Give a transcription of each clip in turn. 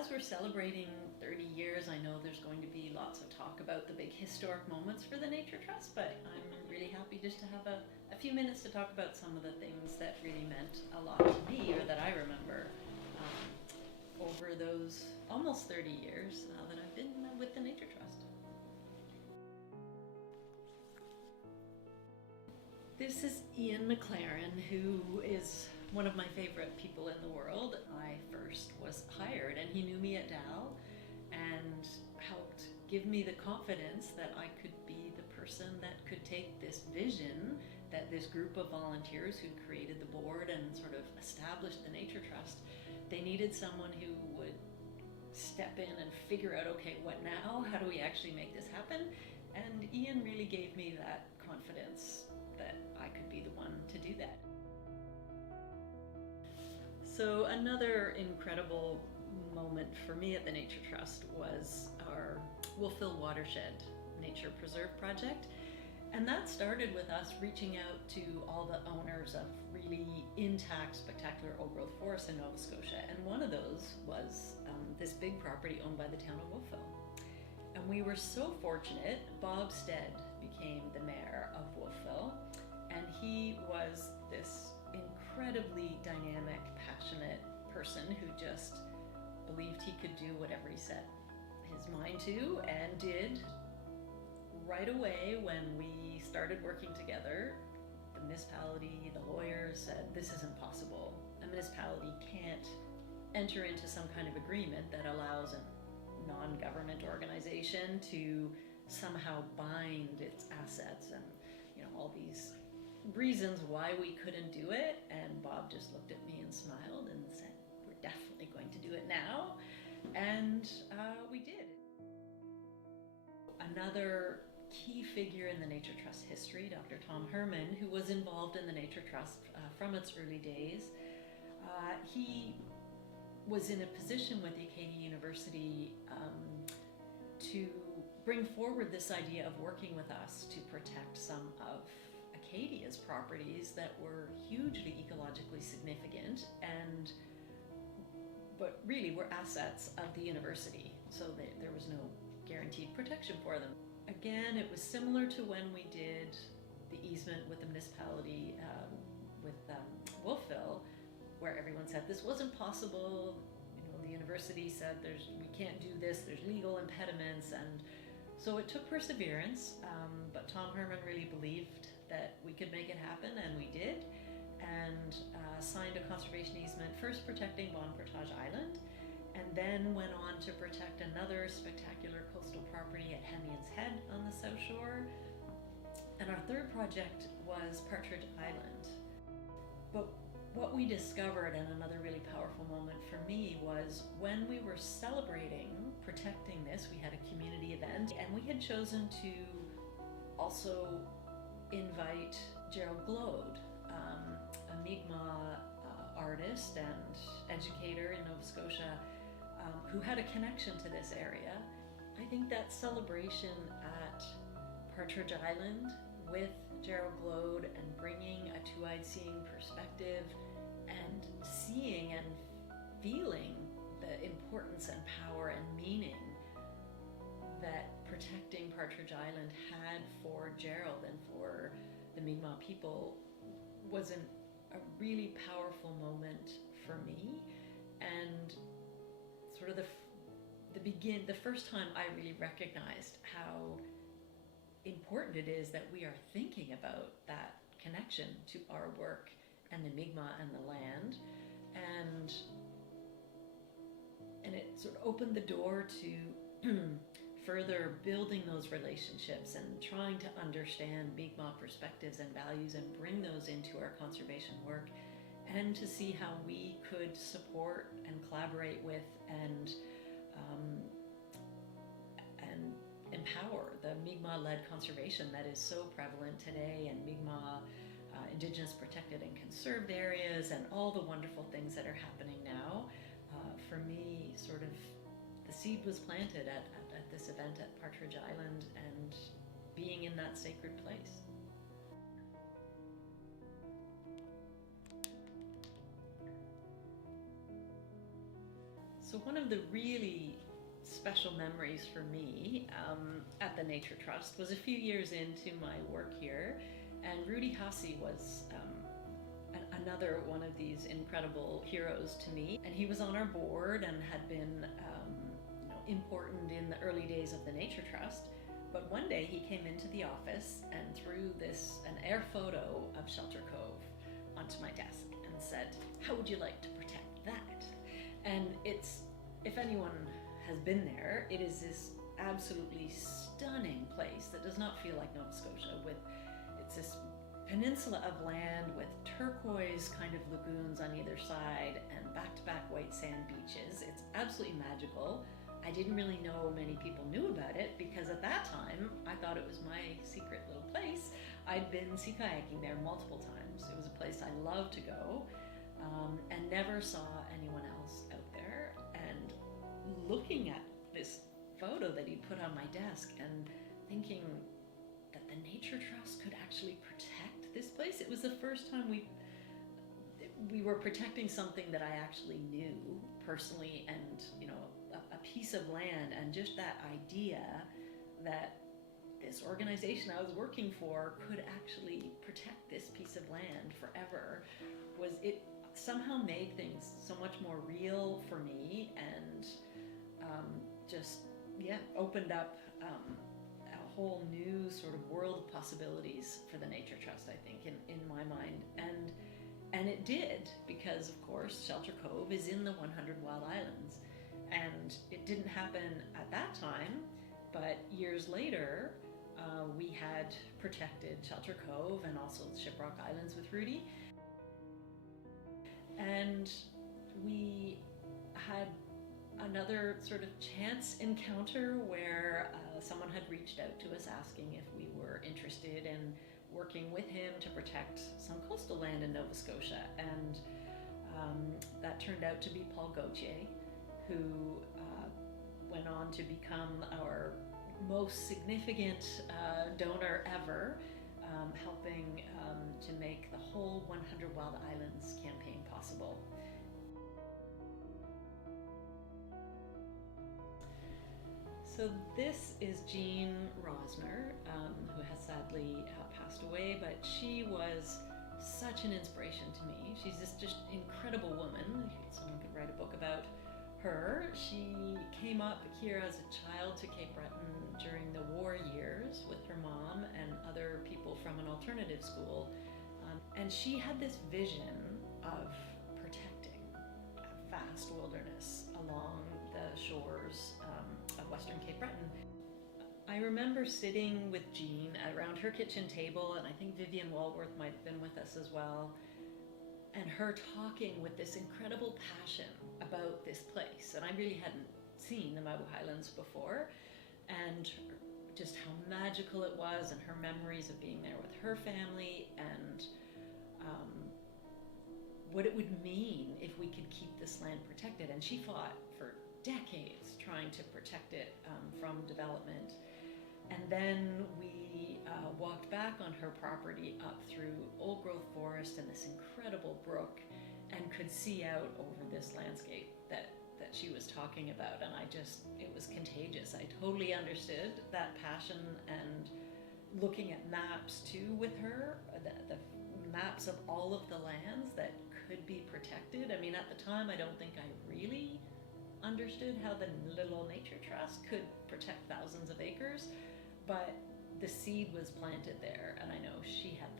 as we're celebrating 30 years, I know there's going to be lots of talk about the big historic moments for the Nature Trust, but I'm really happy just to have a few minutes to talk about some of the things that really meant a lot to me, or that I remember over those almost 30 years that I've been with the Nature Trust. This is Ian McLaren, who is one of my favorite people in the world. I first was hired and he knew me at Dal and helped give me the confidence that I could be the person that could take this vision that this group of volunteers who created the board and sort of established the Nature Trust, they needed someone who would step in and figure out, okay, what now? How do we actually make this happen? And Ian really gave me that confidence that I could be the one to do that. So another incredible moment for me at the Nature Trust was our Wolfville Watershed Nature Preserve project. And that started with us reaching out to all the owners of really intact, spectacular old-growth forests in Nova Scotia. And one of those was this big property owned by the town of Wolfville. And we were so fortunate, Bob Stead became the mayor of Wolfville, and he was this incredibly dynamic, passionate person who just believed he could do whatever he set his mind to, and did. Right away when we started working together, the municipality, the lawyers said, this isn't possible. A municipality can't enter into some kind of agreement that allows a non-government organization to somehow bind its assets, and all these reasons why we couldn't do it. And Bob just looked at me and smiled and said, we're definitely going to do it now. And we did. Another key figure in the Nature Trust history, Dr. Tom Herman, who was involved in the Nature Trust from its early days. He was in a position with the Acadia University to bring forward this idea of working with us to protect some of Acadia's properties that were hugely ecologically significant but really were assets of the university, so there was no guaranteed protection for them. Again, it was similar to when we did the easement with the municipality with Wolfville, where everyone said this wasn't possible. The university said we can't do this, there's legal impediments, and so it took perseverance, but Tom Herman really believed that we could make it happen, and we did, and signed a conservation easement, first protecting Bon Portage Island, and then went on to protect another spectacular coastal property at Hemmion's Head on the South Shore. And our third project was Partridge Island. But what we discovered, and another really powerful moment for me, was when we were celebrating protecting this, we had a community event, and we had chosen to also invite Gerald Glode, a Mi'kmaq artist and educator in Nova Scotia, who had a connection to this area. I think that celebration at Partridge Island with Gerald Glode and bringing a two-eyed seeing perspective and seeing and feeling the importance and power and meaning that protecting Partridge Island had for Gerald and for the Mi'kmaq people was a really powerful moment for me, and sort of the first time I really recognized how important it is that we are thinking about that connection to our work and the Mi'kmaq and the land, and it sort of opened the door to further building those relationships and trying to understand Mi'kmaq perspectives and values and bring those into our conservation work, and to see how we could support and collaborate with and empower the Mi'kmaq-led conservation that is so prevalent today, and Mi'kmaq Indigenous protected and conserved areas, and all the wonderful things that are happening now. For me, sort of the seed was planted at this event at Partridge Island, and being in that sacred place. So one of the really special memories for me at the Nature Trust was a few years into my work here, and Rudy Hussey was another one of these incredible heroes to me, and he was on our board and had been important in the early days of the Nature Trust. But one day he came into the office and threw an air photo of Shelter Cove onto my desk and said, "How would you like to protect that?" And if anyone has been there, it is this absolutely stunning place that does not feel like Nova Scotia. It's this peninsula of land with turquoise kind of lagoons on either side and back-to-back white sand beaches. It's absolutely magical. I didn't really know many people knew about it because at that time I thought it was my secret little place. I'd been sea kayaking there multiple times. It was a place I loved to go, and never saw anyone else out there. And looking at this photo that he put on my desk and thinking that the Nature Trust could actually protect this place. It was the first time we were protecting something that I actually knew personally, and a piece of land, and just that idea that this organization I was working for could actually protect this piece of land forever, it somehow made things so much more real for me, and opened up a whole new sort of world of possibilities for the Nature Trust, I think, in my mind. And it did, because of course Shelter Cove is in the 100 Wild Islands, and it didn't happen at that time, but years later we had protected Shelter Cove and also Shiprock Islands with Rudy. And we had another sort of chance encounter where someone had reached out to us asking if we were interested in working with him to protect some coastal land in Nova Scotia. And that turned out to be Paul Gauthier, who went on to become our most significant donor ever, helping to make the whole 100 Wild Islands campaign possible. So this is Jean Rosner, who has sadly passed away, but she was such an inspiration to me. She's this just incredible woman. Someone could write a book about her. She came up here as a child to Cape Breton during the war years with her mom and other people from an alternative school. And she had this vision of protecting a vast wilderness along the shores of Western Cape Breton. I remember sitting with Jean around her kitchen table, and I think Vivian Walworth might have been with us as well, and her talking with this incredible passion about this place. And I really hadn't seen the Maubu Highlands before, and just how magical it was, and her memories of being there with her family, and what it would mean if we could keep this land protected. And she fought for decades trying to protect it from development. And then we walked back on her property up through old growth forest and this incredible brook, and could see out over this landscape that she was talking about. And it was contagious. I totally understood that passion, and looking at maps too with her, the maps of all of the lands that could be protected. I mean, at the time, I don't think I really understood how the little Nature Trust could protect thousands of acres, but the seed was planted there, and I know she had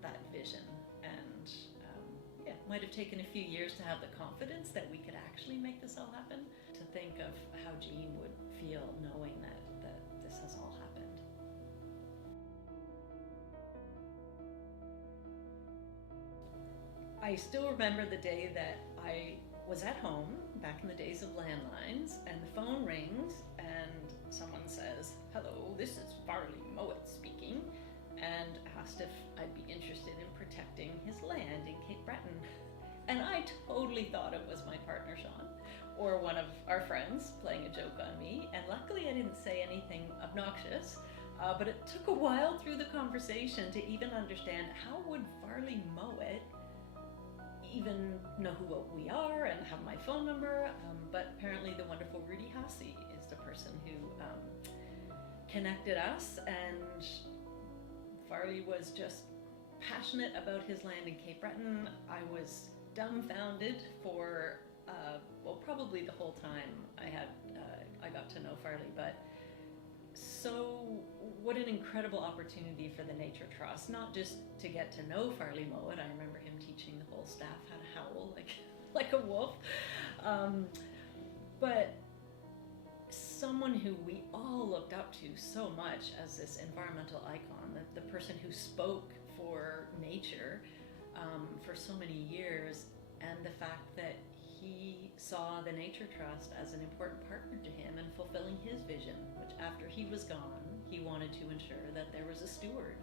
that vision. And it might have taken a few years to have the confidence that we could actually make this all happen. To think of how Jean would feel knowing that this has all happened. I still remember the day that I was at home, back in the days of landlines, and the phone rings, and someone says, "Hello, this is Farley Mowat speaking," and asked if I'd be interested in protecting his land in Cape Breton. And I totally thought it was my partner Sean, or one of our friends playing a joke on me, and luckily I didn't say anything obnoxious, but it took a while through the conversation to even understand how would Farley Mowat even know what we are and have my phone number. But apparently the wonderful Rudy Hasse is the person who connected us, and Farley was just passionate about his land in Cape Breton. I was dumbfounded for, probably the whole time I got to know Farley, but so what an incredible opportunity for the Nature Trust, not just to get to know Farley Mowat. I remember him teaching the whole staff how to howl like a wolf, but someone who we all looked up to so much as this environmental icon, the person who spoke for nature for so many years, and the fact that he saw the Nature Trust as an important partner to him in fulfilling his vision, which after he was gone, he wanted to ensure that there was a steward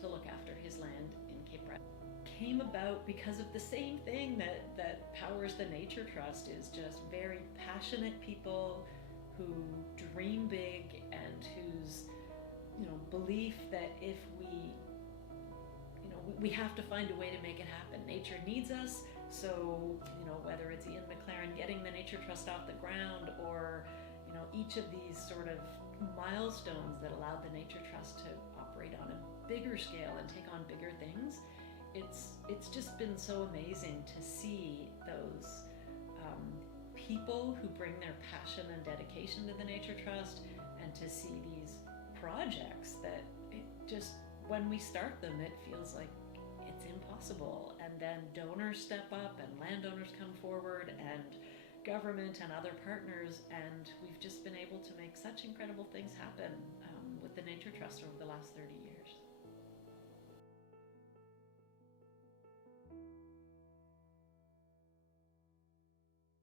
to look after his land in Cape Breton. Came about because of the same thing that powers the Nature Trust, is just very passionate people who dream big, and whose belief that if we have to find a way to make it happen. Nature needs us, so whether it's Ian McLaren getting the Nature Trust off the ground, or each of these sort of milestones that allowed the Nature Trust to operate on a bigger scale and take on bigger things, it's just been so amazing to see those people who bring their passion and dedication to the Nature Trust, and to see these projects that when we start them, it feels like it's impossible, and then donors step up and landowners come forward and government and other partners, and we've just been able to make such incredible things happen with the Nature Trust over the last 30 years.